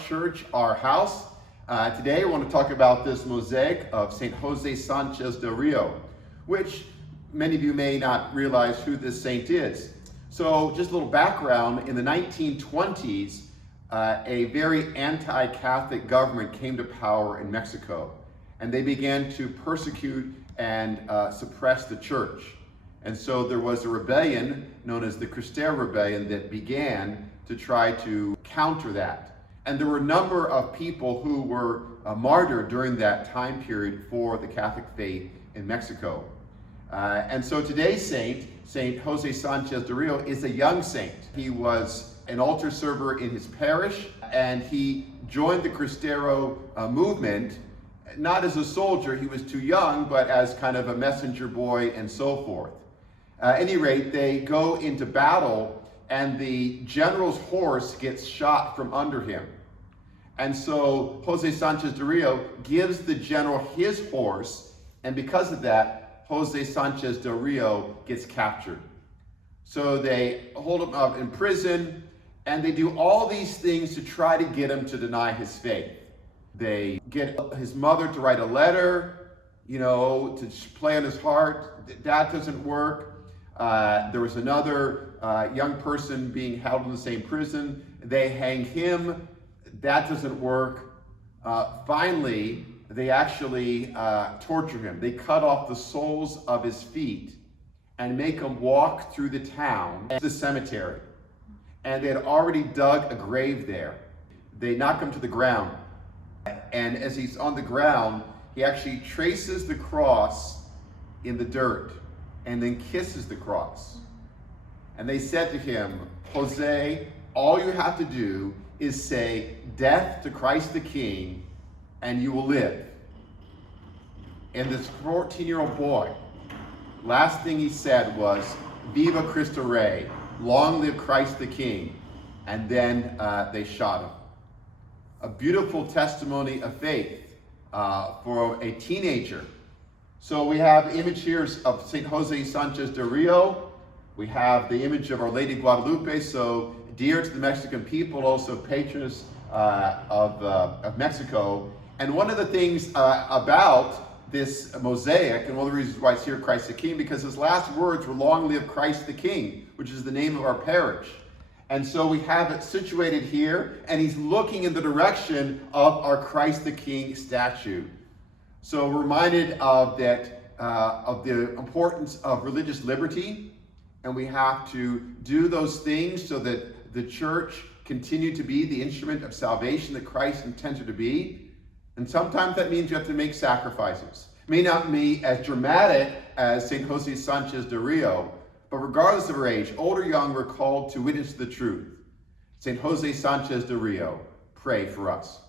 church, our house. Today I want to talk about this mosaic of St. Jose Sanchez del Rio, which many of you may not realize who this saint is. So just a little background, in the 1920s, a very anti-Catholic government came to power in Mexico, and they began to persecute and suppress the church. And so there was a rebellion known as the Cristero Rebellion that began to try to counter that. And there were a number of people who were martyred during that time period for the Catholic faith in Mexico. And so today's saint, St. Jose Sanchez del Rio, is a young saint. He was an altar server in his parish, and he joined the Cristero movement, not as a soldier, he was too young, but as kind of a messenger boy and so forth. At any rate, they go into battle, and the general's horse gets shot from under him. And so Jose Sanchez del Rio gives the general his horse, and because of that, Jose Sanchez del Rio gets captured. So they hold him up in prison, and they do all these things to try to get him to deny his faith. They get his mother to write a letter, to play on his heart. That doesn't work. There was another young person being held in the same prison. They hang him. That doesn't work. Finally, they actually torture him. They cut off the soles of his feet and make him walk through the town to the cemetery. And they had already dug a grave there. They knock him to the ground. And as he's on the ground, he actually traces the cross in the dirt and then kisses the cross. And they said to him, Jose, all you have to do is say, "Death to Christ the King," and you will live. And this 14-year-old boy, last thing he said was, "Viva Cristo Rey," long live Christ the King. And then they shot him. A beautiful testimony of faith for a teenager. So we have the image here of St. Jose Sanchez del Rio. We have the image of Our Lady Guadalupe, so dear to the Mexican people, also patroness of Mexico. And one of the things about this mosaic, and one of the reasons why it's here, Christ the King, because his last words were, "Long live Christ the King," which is the name of our parish. And so we have it situated here, and he's looking in the direction of our Christ the King statue. So we're reminded of that, of the importance of religious liberty, and we have to do those things so that the church continue to be the instrument of salvation that Christ intends her to be. And sometimes that means you have to make sacrifices. It may not be as dramatic as St. Jose Sanchez del Rio, but regardless of our age, old or young, we're called to witness the truth. St. Jose Sanchez del Rio, pray for us.